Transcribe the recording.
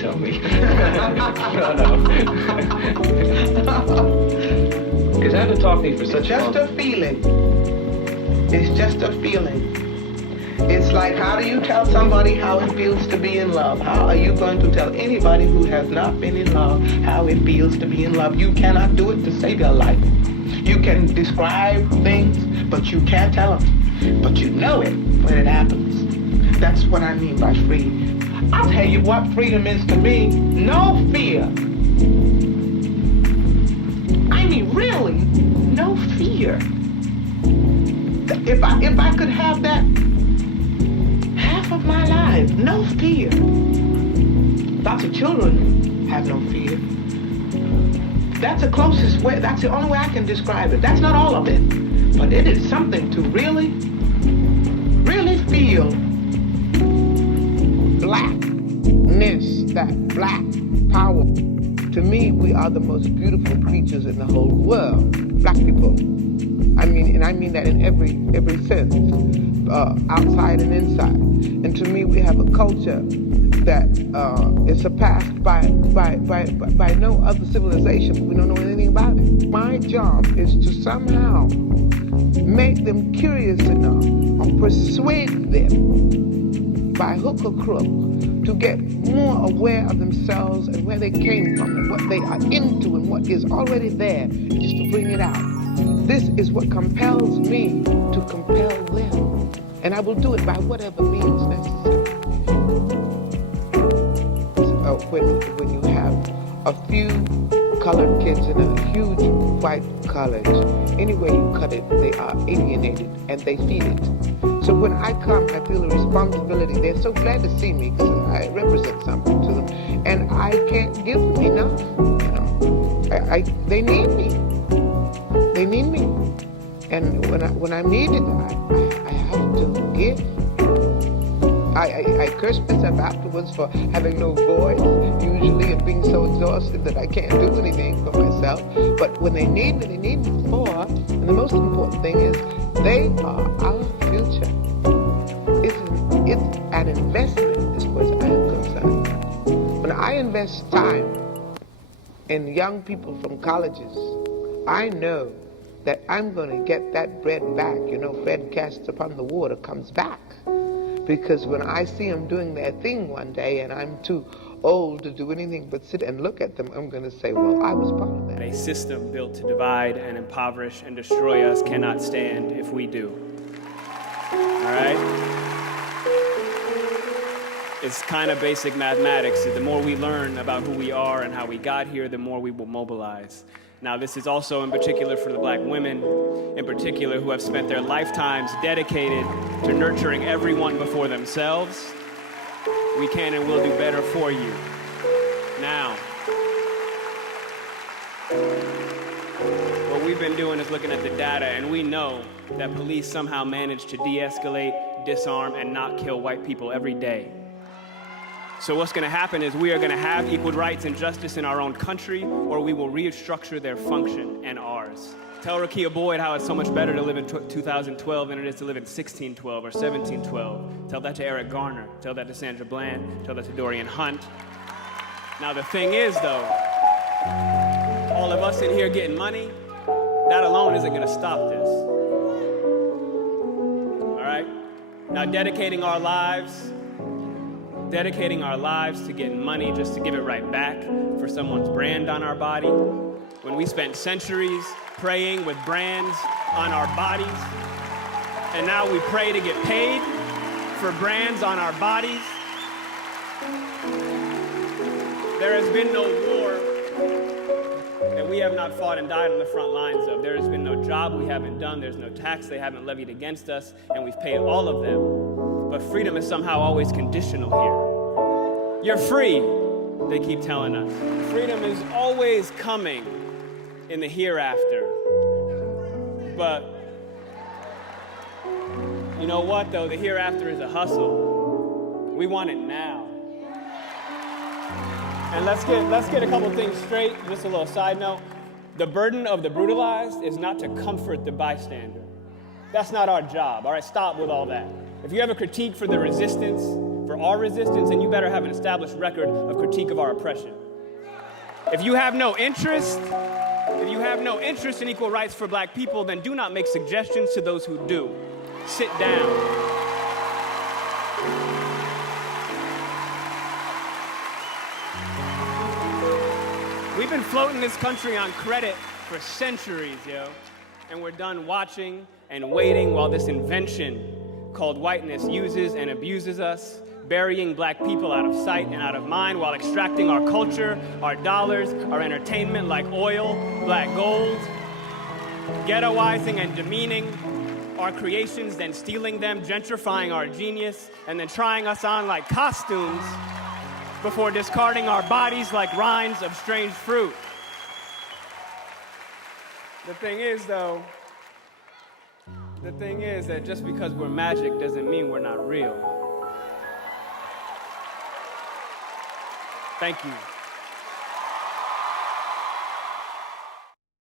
tell me. No. Because I've been talking to you for such a long time. Just a feeling. It's just a feeling. It's like, how do you tell somebody how it feels to be in love? How are you going to tell anybody who has not been in love how it feels to be in love? You cannot do it to save your life. You can describe things, but you can't tell them. But you know it when it happens. That's what I mean by free. I'll tell you what freedom is to me. No fear. I mean, really, no fear. If I could have that half of my life, no fear. Lots of children have no fear. That's the closest way, that's the only way I can describe it. That's not all of it, but it is something to really, really feel blackness, that black power. To me, we are the most beautiful creatures in the whole world, black people. I mean that in every sense, outside and inside. And to me, we have a culture that is surpassed by no other civilization. We don't know anything about it. My job is to somehow make them curious enough or persuade them by hook or crook to get more aware of themselves and where they came from and what they are into and what is already there, just to bring it out. This is what compels me to compel them. And I will do it by whatever means necessary. When you have a few colored kids in a huge white college, any way you cut it, they are alienated and they feel it. So when I come, I feel a responsibility. They're so glad to see me because I represent something to them. And I can't give them enough. You know, they need me. They need me. And when I'm needed, I have to give. I curse myself afterwards for having no voice, usually, and being so exhausted that I can't do anything for myself. But when they need me for, and the most important thing is, they are our future. It's an investment as far as I am concerned. When I invest time in young people from colleges, I know that I'm going to get that bread back. You know, bread cast upon the water comes back. Because when I see them doing their thing one day and I'm too old to do anything but sit and look at them, I'm going to say, well, I was part of that. A system built to divide and impoverish and destroy us cannot stand if we do. All right? It's kind of basic mathematics. The more we learn about who we are and how we got here, the more we will mobilize. Now, this is also in particular for the black women, in particular, who have spent their lifetimes dedicated to nurturing everyone before themselves. We can and will do better for you. Now, what we've been doing is looking at the data, and we know that police somehow manage to de-escalate, disarm, and not kill white people every day. So what's going to happen is we are going to have equal rights and justice in our own country, or we will restructure their function and ours. Tell Rakia Boyd how it's so much better to live in 2012 than it is to live in 1612 or 1712. Tell that to Eric Garner. Tell that to Sandra Bland. Tell that to Dorian Hunt. Now the thing is, though, all of us in here getting money, that alone isn't going to stop this. All right? Now dedicating our lives to getting money just to give it right back for someone's brand on our body, when we spent centuries praying with brands on our bodies, and now we pray to get paid for brands on our bodies. There has been no war that we have not fought and died on the front lines of. There has been no job we haven't done. There's no tax they haven't levied against us, and we've paid all of them. But freedom is somehow always conditional here. You're free, they keep telling us. Freedom is always coming in the hereafter. But you know what, though? The hereafter is a hustle. We want it now. And let's get a couple things straight. Just a little side note. The burden of the brutalized is not to comfort the bystander. That's not our job. All right, stop with all that. If you have a critique for the resistance, over our resistance, then you better have an established record of critique of our oppression. If you have no interest in equal rights for black people, then do not make suggestions to those who do. Sit down. We've been floating this country on credit for centuries, yo. And we're done watching and waiting while this invention called whiteness uses and abuses us, burying black people out of sight and out of mind while extracting our culture, our dollars, our entertainment like oil, black gold, ghettoizing and demeaning our creations, then stealing them, gentrifying our genius, and then trying us on like costumes before discarding our bodies like rinds of strange fruit. The thing is that just because we're magic doesn't mean we're not real. Thank you.